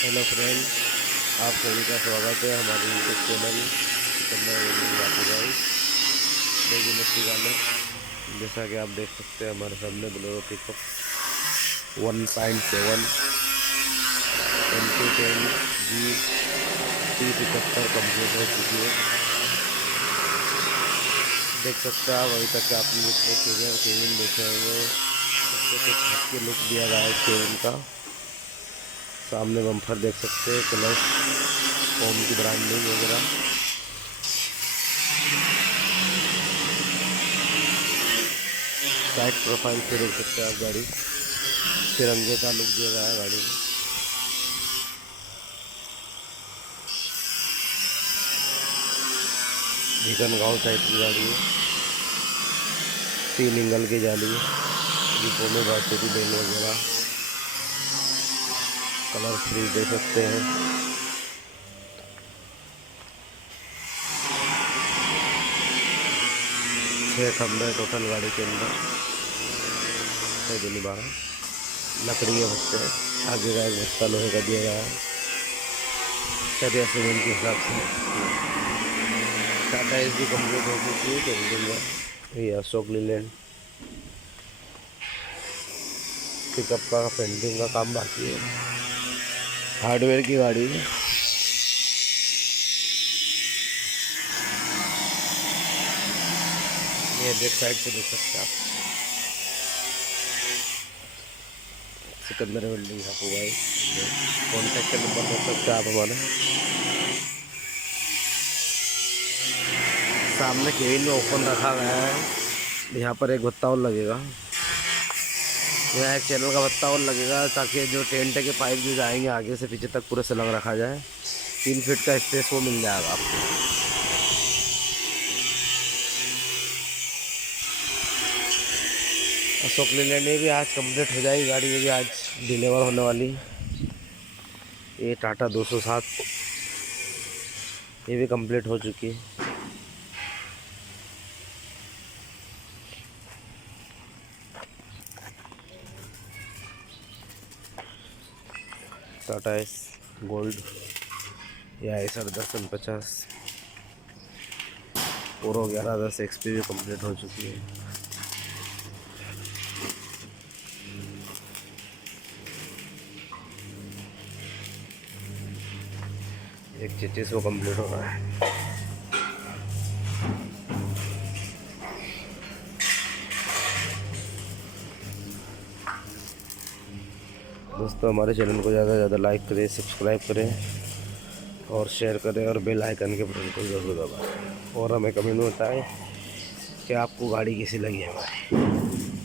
Hello friend, आप सभी का स्वागत है हमारे यूट्यूब चैनल सिकंदर zhapu भाई सिकंदर। जैसा कि आप देख सकते हैं हमारे सामने Bolero pickup 1.7 MT10G T75 complete हो चुकी है। देख सकते हैं आप अभी तक आपने जितने केबिन देखे होंगे उससे कुछ हटके लुक दिया गया है केबिन का। सामने बम्फर देख सकते हैं, कलर फोम की ब्रांडिंग वगैरह। साइड प्रोफाइल से देख सकते हैं आप गाड़ी तिरंगे का लुक दिया गया है गाड़ी में। भीकन गाँव साइड की गाड़ी है, 3 इंगल की जाली है, डिपो में बासुरी बेल वगैरह कलर फ्री दे सकते हैं। छः खंभे टोटल गाड़ी के अंदर, 6×12 लकड़ी के भत्ते। आगे का एक भत्ता लोहे का दिया गया है, सरिया सीमेंट के हिसाब से। टाटा एसी कंप्लीट हो चुकी है पेंटिंग का। ये अशोक लीलैंड पिकअप का पेंटिंग का काम बाकी है। हार्डवेयर की गाड़ी है। ये बैक साइड से देख सकते हैं आप, सिकंदर वेल्डिंग zhapu भाई। कॉन्टैक्ट नंबर देख सकते हैं आप हमारे। सामने केबिन में ओपन रखा गया है। यहाँ पर एक भत्ता और लगेगा, यहाँ एक चैनल का भत्ता और लगेगा ताकि जो टेंट के पाइप जो जाएंगे आगे से पीछे तक पूरे से लग रखा जाए। 3 फीट का स्पेस वो मिल जाएगा आपको। अशोक लीलैंड ये भी आज कंप्लीट हो जाएगी गाड़ी, ये भी आज डिलीवर होने वाली। ये टाटा 207 ये भी कंप्लीट हो चुकी है। टाटा एस गोल्ड या eicher 1050 पूरा 1110 XP भी कंप्लीट हो चुकी है। एक चीज़ वो कंप्लीट हो रहा है। दोस्तों हमारे चैनल को ज़्यादा से ज़्यादा लाइक करें, सब्सक्राइब करें और शेयर करें और बेल आइकन के बटन को ज़रूर दबाएं और हमें कमेंट में बताएं कि आपको गाड़ी कैसी लगी हमारी।